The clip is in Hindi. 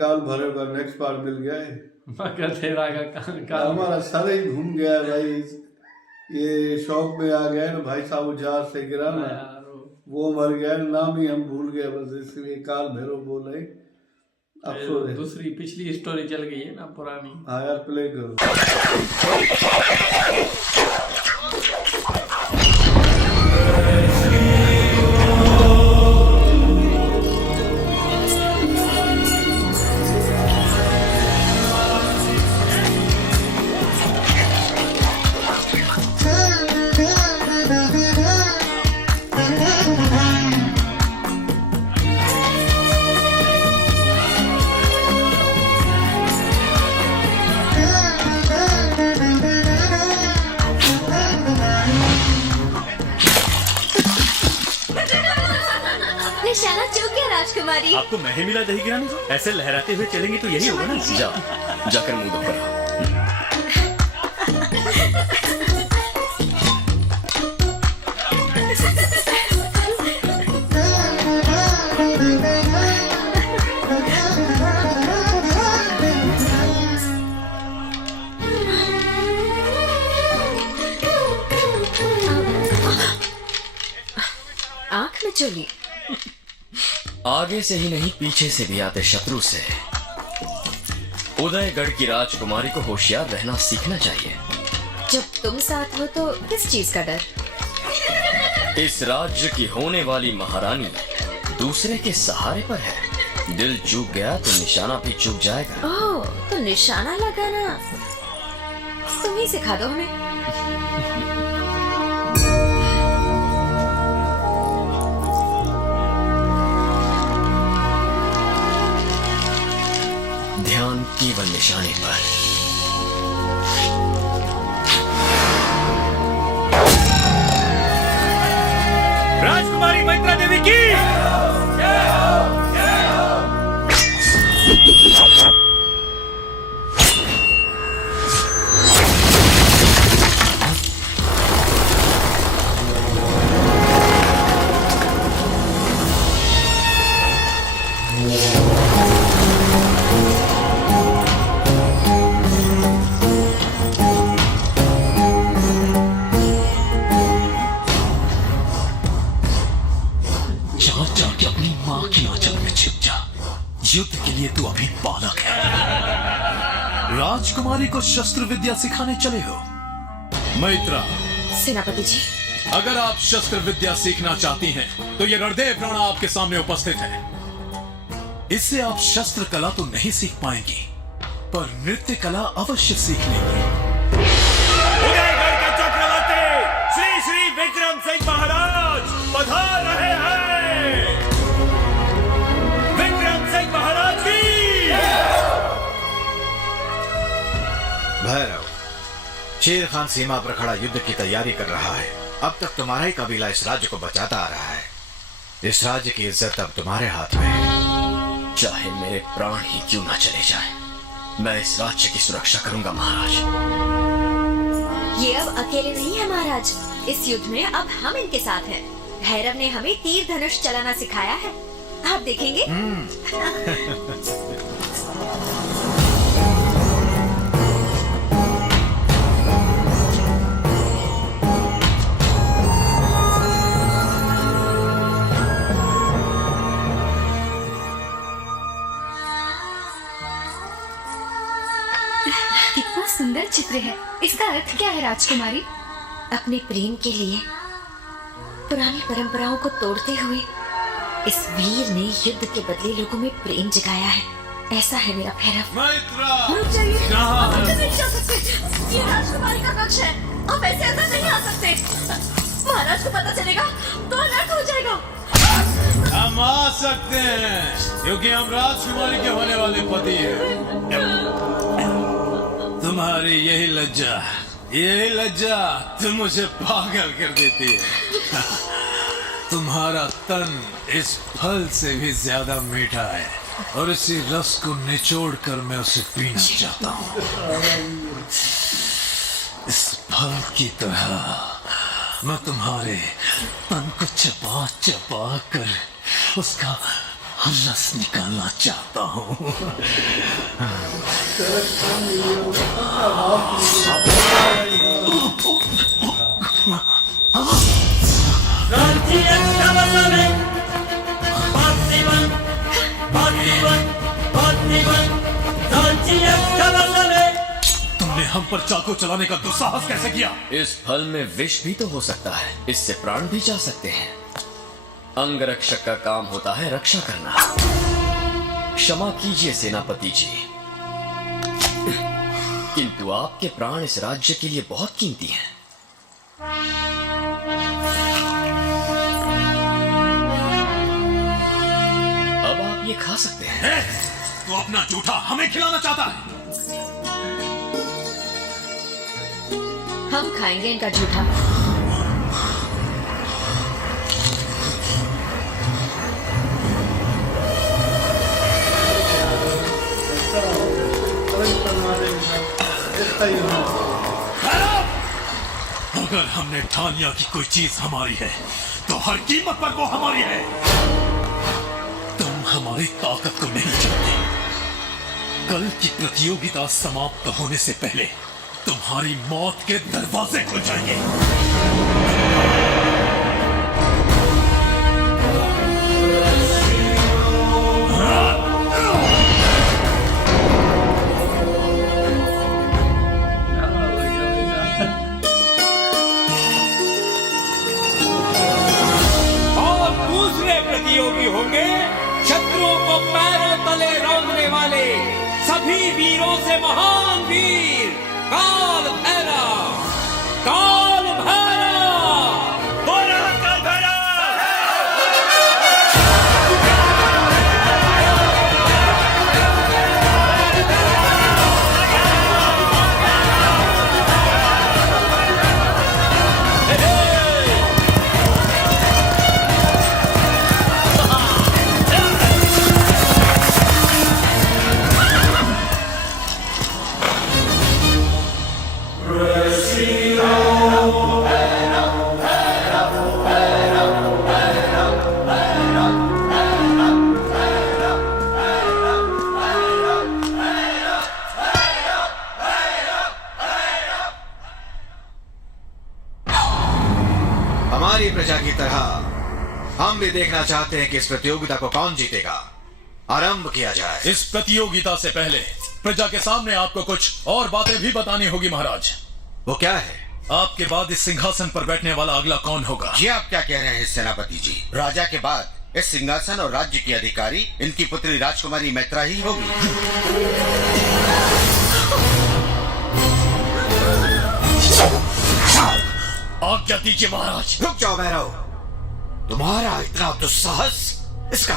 काल भरे का नेक्स्ट पार्ट मिल गया है। मगर तेरा का हमारा सर ही घूम गया है भाई। ये शौक में आ गया ना भाई साहब, जहाज से गिरा ना, वो मर गया, नाम ही हम भूल गए बस, इसलिए काल भैरव बोले। अफसोस है। दूसरी पिछली स्टोरी चल गई है ना पुरानी। हाँ यार, प्ले करो। निशाना चूक गया राजकुमारी। आपको मैं ही मिला दही गिराने को? ऐसे लहराते हुए चलेंगे तो यही होगा ना। जाओ, जाकर मुंह धो कर आओ। आंख में चोली। आगे से ही नहीं, पीछे से भी आते शत्रु से उदयगढ़ की राजकुमारी को होशियार रहना सीखना चाहिए। जब तुम साथ हो तो किस चीज का डर? इस राज्य की होने वाली महारानी दूसरे के सहारे पर है। दिल चूक गया तो निशाना भी चूक जाएगा। ओह, तो निशाना लगाना तुम ही सिखा दो हमें। ध्यान केवल निशाने पर। राजकुमारी मैत्रा देवी की जाके अपनी माँ की आंचल में छिप जा। युद्ध के लिए तू अभी बालक है। राजकुमारी को शस्त्र विद्या सिखाने चले हो। मैत्रा, सेनापति जी, अगर आप शस्त्र विद्या सीखना चाहती हैं, तो ये रणदेव राणा आपके सामने उपस्थित है। इससे आप शस्त्र कला तो नहीं सीख पाएंगी, पर नृत्य कला अवश्य सीख लेंगी। उदयगढ़ के चक्रवर्ती श्री श्री विक्रम सिंह महाराज पधार रहे हैं। विक्रम सिंह महाराज की। भैरव, शेर खान सीमा पर खड़ा युद्ध की तैयारी कर रहा है। अब तक तुम्हारा ही कबीला इस राज्य को बचाता आ रहा है। इस राज्य की इज्जत अब तुम्हारे हाथ में है। चाहे मेरे प्राण ही क्यों ना चले जाए, मैं इस राज्य की सुरक्षा करूंगा महाराज। ये अब अकेले नहीं है महाराज। इस युद्ध में अब हम इनके साथ हैं। भैरव ने हमें तीर धनुष चलाना सिखाया है, आप देखेंगे। कितना सुंदर चित्र है। इसका अर्थ क्या है राजकुमारी? अपने प्रेम के लिए पुरानी परंपराओं को तोड़ते हुए इस वीर ने युद्ध के बदले लोगों में प्रेम जगाया है। ऐसा है मेरा भैरव। रुक जाइए, आप अंदर नहीं जा सकते। ये राजकुमारी का कक्ष है, आप ऐसे अंदर नहीं आ सकते। महाराज को पता चलेगा तो अनर्थ हो जाएगा। हम आ सकते हैं, क्योंकि हम राजकुमारी के होने वाले पति हैं। तुम्हारी यही लज्जा तुम मुझे पागल कर देती है। तुम्हारा तन इस फल से भी ज्यादा मीठा है, और इसी रस को निचोड़ कर मैं उसे पीना चाहता हूँ। इस फल की तरह मैं तुम्हारे तन को चबा चबा कर उसका रस निकालना चाहता हूँ। तुमने हम पर चाकू चलाने का दुस्साहस कैसे किया? इस फल में विष भी तो हो सकता है, इससे प्राण भी जा सकते हैं। अंगरक्षक का काम होता है रक्षा करना। क्षमा कीजिए सेनापति जी, किंतु आपके प्राण इस राज्य के लिए बहुत कीमती हैं। अब आप ये खा सकते हैं। तू अपना जूठा हमें खिलाना चाहता है? हम खाएंगे इनका जूठा। अगर हमने ठान लिया कि कोई चीज हमारी है तो हर कीमत पर वो हमारी है। तुम हमारी ताकत को नहीं जानते। कल की प्रतियोगिता समाप्त होने से पहले तुम्हारी मौत के दरवाजे खुल जाएंगे। और दूसरे प्रतियोगी होंगे शत्रुओं को पैरों तले रौंदने वाले सभी वीरों से महान वीर काल भैरव। काल भैरव, बोलो काल भैरव। हमारी प्रजा की तरह हम भी देखना चाहते हैं कि इस प्रतियोगिता को कौन जीतेगा। आरंभ किया जाए। इस प्रतियोगिता से पहले प्रजा के सामने आपको कुछ और बातें भी बतानी होगी महाराज। वो क्या है? आपके बाद इस सिंहासन पर बैठने वाला अगला कौन होगा? ये आप क्या कह रहे हैं सेनापति जी? राजा के बाद इस सिंहासन और राज्य की अधिकारी इनकी पुत्री राजकुमारी मैत्रा ही होगी। आज्ञा दीजिए महाराज। रुक जाओ भैरव, तुम्हारा इतना दुस्साहस, इसका